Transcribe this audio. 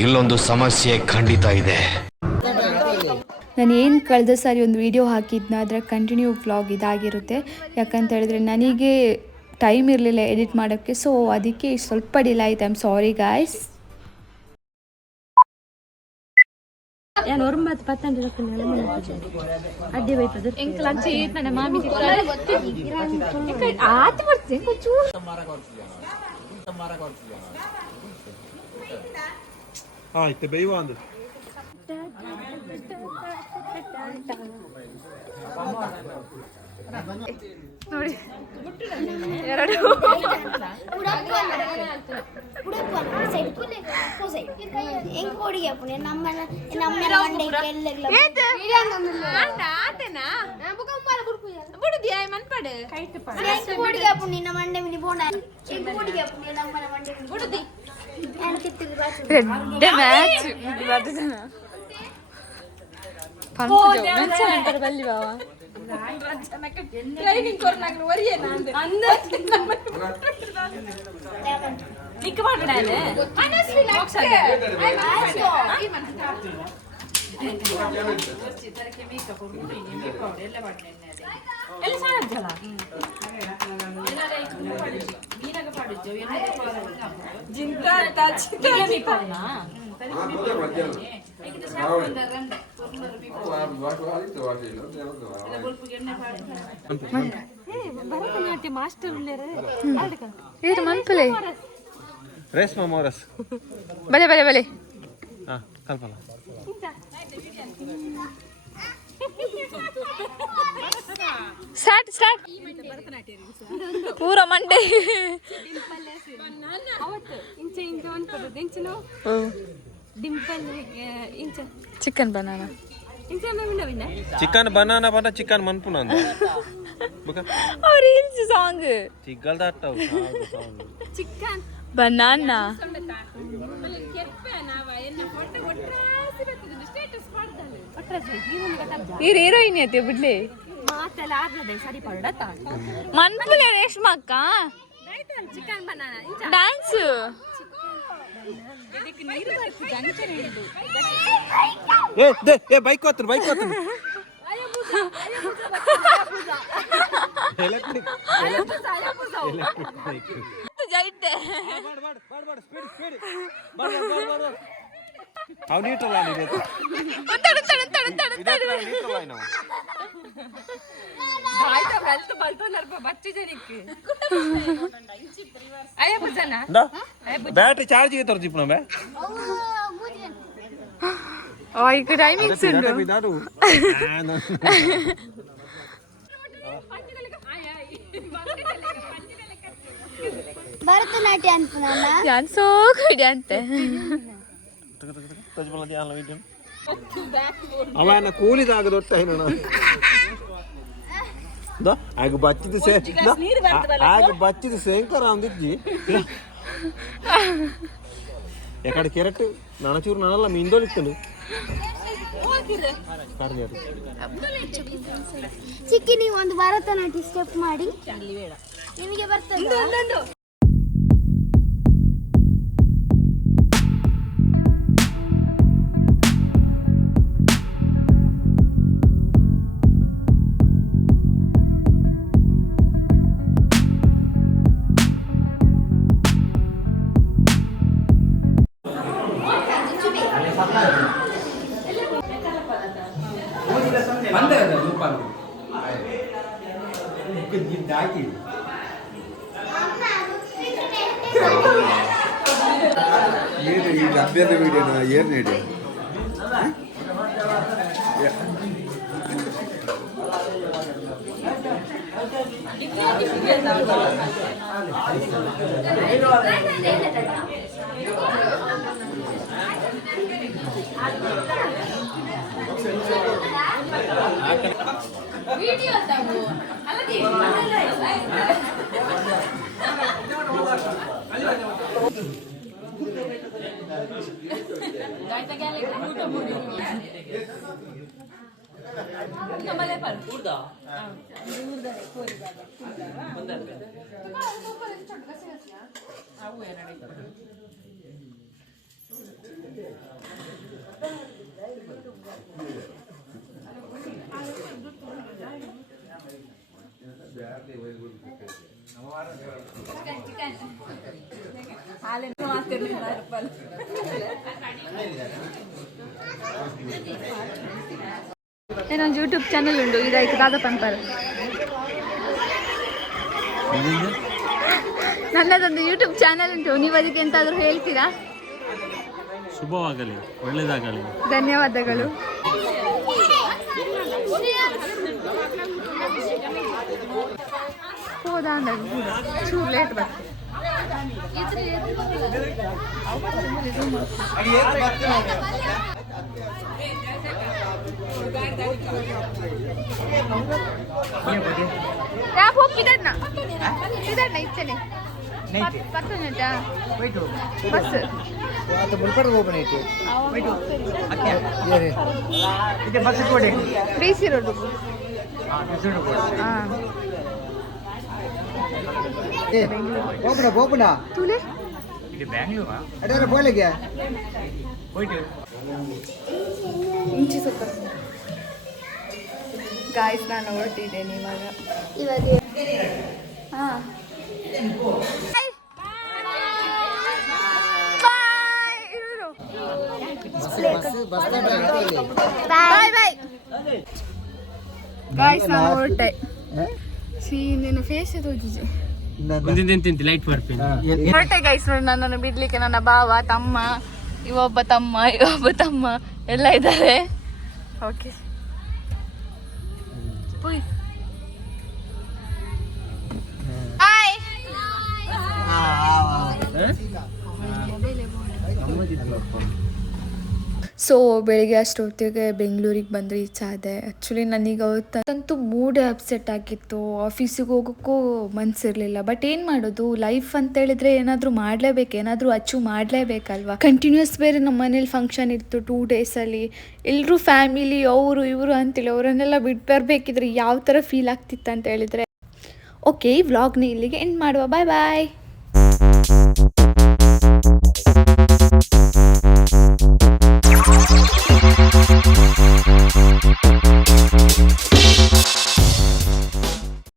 ಇಲ್ಲೊಂದು ಸಮಸ್ಯೆ ಖಂಡಿತ ಇದೆ ನಾನು ಏನು ಕಳೆದ ಸಾರಿ ಒಂದು ವಿಡಿಯೋ ಹಾಕಿದ್ನ ಅದರ ಕಂಟಿನ್ಯೂ ವ್ಲಾಗ್ ಇದಾಗಿರುತ್ತೆ ಯಾಕಂತ ಹೇಳಿದ್ರೆ ನನಗೆ ಟೈಮ್ ಇರಲಿಲ್ಲ ಎಡಿಟ್ ಮಾಡೋಕ್ಕೆ ಸೊ ಅದಕ್ಕೆ ಸ್ವಲ್ಪ ಡಿಲೇ ಆಯ್ತು ಐ ಆಮ್ ಸಾರಿ ಗಾಯ್ಸ್ ഞാൻ ഒറുമ്പത്ത് പത്തഞ്ച് അടി പോയിട്ടത് ആറ്റി കൊടുത്ത് ಆ ಇತ್ತೆ ಬೇಯ್ವ ಅಂದ ನೋಡಿ ಎರಡು ನಮ್ಮ ನಮ್ಮ ನಮ್ಮ ಮಂಡೆ ಎಲ್ಲೆಲ್ಲ ಹೆಂಗ್ ಹೋಡಿಗೆ ಅಪ್ಪಣೆ ನಿನ್ನ ಮಂಡೆ ಮಿನಿ ಬೋಂಡ ಹೆಂಗ್ ಹೋಡಿಗೆ ಅಪ್ಪಣೆ ನಮ್ಮ ಮಂಡೆ ಮಿನಿ ಬಿಡುದಿ ನಾನು ಕಿತ್ತಿಗೆ ಬಾಚು పెద్ద మ్యాచ్ మంచిగా అంటారు బల్లి బావా ಭರತನಾಟ್ಯ ಮಾಸ್ಟರ್ ಇದು ಮನ್ಪಲೆ ರೇಷ್ಮಾ ಮೋರಸ್ ಬಲೆ ಬಲೆ ಬಲೆ ಹಾಂ ಕಲ್ಪಲ್ಲ స్టార్ట్ స్టార్ట్ ಊರ ಮಂಡೆ ಅವತ್ತು ಇಂಚ ಇಂಚ ಅನ್ಪದು ದಿಂಚನು ಡಿಂಪಲ್ ಇಂಚ చికెన్ బనానా ಇಂಚ ಮೇವಿನ ವಿನ ಚಿಕನ್ ಬನಾನಾ ಪಂಡ ಚಿಕನ್ ಮನ್ಪುನ ಅಂದ ಬುಕ రీల్స్ సాంగ్ ಚಿಕ್ಕಲ್ ದಾಟವು ಚಿಕ್ಕನ್ బనానా ఈ హీరోయిన్ అయితే బిడ్లే ಇಷ್ಟೆಲ್ಲ ಆಗ್ತದೆ ಸರಿ ಪಡತ ಮನ್ಪುಲೆ ರೇಷ್ಮ ಚಿಕನ್ ಬನಾನ ಡ್ಯಾನ್ಸ್ ಇದಕ್ಕೆ ನೀರು ಬರ್ತಿದೆ? ಅಂತ ಹೇಳಿದ್ದು ಏ ದೇ ಏ ಬೈಕ್ ಹೋತ್ರ ಬೈಕ್ ಹೋತ್ರ ಎಲೆಕ್ಟ್ರಿಕ್ ಎಲೆಕ್ಟ್ರಿಕ್ ಬೈಕ್ ಜೈಟೆ ಬಾಡ್ ಬಾಡ್ ಬಾಡ್ ಬಾಡ್ ಸ್ಪೀಡ್ ಸ್ಪೀಡ್ ಬಾಡ್ ಬಾಡ್ ಬಾಡ್ ಬಾಡ್ ಅವ್ನು ನೀಟ್ರಲ್ಲ ನೀನು? ತಡ ತಡ ತಡ బ్యాటరీ ఛార్జింగ్ తొరచిప్పున్నామే ఇక్కడ టైమింగ్స్ ఉండు ಭರತನಾಟ್ಯ ಅಂತ ನಾನು ಸೋಕಿಡಿ ಅಂತೆ ಅವನ ಕೂಲಿದಾಗ ದೊಡ್ಡ ಆಗ ಬಚ್ಚಿದ ಸೇ ಆಗ ಬಚ್ಚಿದ ಸೇಂಕರ ಅಂದಿಜ್ಜಿ ಎಕಡೆ ಕೆರೆಟ್ ನನಚೂರು ನನಲ್ಲ ಮೀಂದೋಳಿತ್ತನು ಚಿಕ್ಕಿ ನೀವು ಒಂದು ಭರತನಾಟ್ಯ ಸ್ಟೆಪ್ ಮಾಡಿ. ನಿಮಗೆ ಬರ್ತದೆ? ಬಂದೇ ಅದ ರೂಪಾಲು ಹಾಕಿ ಏನು ಈ ಡಬ್ಬಿಯಲ್ಲಿ ವೀಡಿಯೋನ ಏನು ಹೇಳಿ Thank you. वीडियो था वो हल्दी हल्दी गाइस तो क्या लेके फूट अप हो रही है नमले पर फूटदा दूरदा कोई बात नहीं बंदर तो ऊपर से छोटा से है आओ ये रेडी कर दो ಏನೊಂದು ಯೂಟ್ಯೂಬ್ ಚಾನಲ್ ಉಂಟು ಇದಾಯ್ತು ದಾದ ಪಂಪರ್ ನನ್ನದೊಂದು ಯೂಟ್ಯೂಬ್ ಚಾನಲ್ ಉಂಟು ನೀವು ಅದಕ್ಕೆ ಎಂತಾದ್ರೂ ಹೇಳ್ತೀರಾ ಶುಭವಾಗಲಿ ಒಳ್ಳೇದಾಗಲಿ ಧನ್ಯವಾದಗಳು ಹೋದಾ ಅಂದಾಗ ಚೂರು ಲೇಟ್ ಬರ್ತದೆ ಯಾಕೆ ಹೋಗಿದ್ದಣ್ಣ ಇದಣ್ಣ ಇಚ್ಛೆನೆ ಬಸ್ ಬಸ್ ಬೀಸಿ ರೋಡು ಹಾಂ போப்புடா போப்புடா ತುಲೆ ಇದು ಬ್ಯಾಂಗ್ಳೂರಾ அடே போயிலங்க ಹೋಯ್ತು ಇಂಚಿ ಸ್ವಲ್ಪ ಗಾಯ್ಸ್ ನಾನು ಹೊರಟಿದ್ದೇನೆ ಇವಾಗ ಇವಾಗ ಹಾಂ ಬಾಯ್ ಬಾಯ್ ಗಾಯ್ಸ್ ನಾನು ಹೊರಟೆ ಸೀನಿನ ಫೇಸ್ ತೋಜಿಸಿ ಒಂದಿಂದೆಂತಿಂತ ಲೈಟ್ ಬರ್ತೀನಿ ಹೊರಟೆ ಗೈಸ್ ನನ್ನನ್ನು ಬಿಡ್ಲಿಕ್ಕೆ ನನ್ನ ಭಾವ ತಮ್ಮ ಇವೊಬ್ಬ ತಮ್ಮ ಇವೊಬ್ಬ ತಮ್ಮ ಎಲ್ಲ ಇದ್ದಾರೆ. ಓಕೆ ಹಾಯ್ ಸೊ ಬೆಳಿಗ್ಗೆ ಅಷ್ಟೊತ್ತಿಗೆ ಬೆಂಗಳೂರಿಗೆ ಬಂದು ರೀಚ್ ಆದೆ. ಆ್ಯಕ್ಚುಲಿ ನನಗೆ ಅವತ್ತಂತೂ ಮೂಡೇ ಅಪ್ಸೆಟ್ ಆಗಿತ್ತು. ಆಫೀಸಿಗೆ ಹೋಗೋಕ್ಕೂ ಮನಸ್ಸಿರಲಿಲ್ಲ ಬಟ್ ಏನು ಮಾಡೋದು? ಲೈಫ್ ಅಂತೇಳಿದ್ರೆ ಏನಾದರೂ ಮಾಡಲೇಬೇಕು. ಏನಾದರೂ ಅಚೀವ್ ಮಾಡಲೇಬೇಕಲ್ವಾ? ಕಂಟಿನ್ಯೂಸ್ ಬೇರೆ ನಮ್ಮ ಮನೇಲಿ ಫಂಕ್ಷನ್ ಇತ್ತು ಟೂ ಡೇಸಲ್ಲಿ ಎಲ್ಲರೂ ಫ್ಯಾಮಿಲಿ ಅವರು, ಇವರು ಅಂತೇಳಿ ಅವರನ್ನೆಲ್ಲ ಬಿಟ್ಟು ಬರಬೇಕಿದ್ರೆ ಯಾವ ಥರ ಫೀಲ್ ಆಗ್ತಿತ್ತು ಅಂತ ಹೇಳಿದರೆ ಓಕೆ ವ್ಲಾಗ್ನ ಇಲ್ಲಿಗೆ ಎಂಡ್ ಮಾಡುವ. ಬಾಯ್ ಬಾಯ್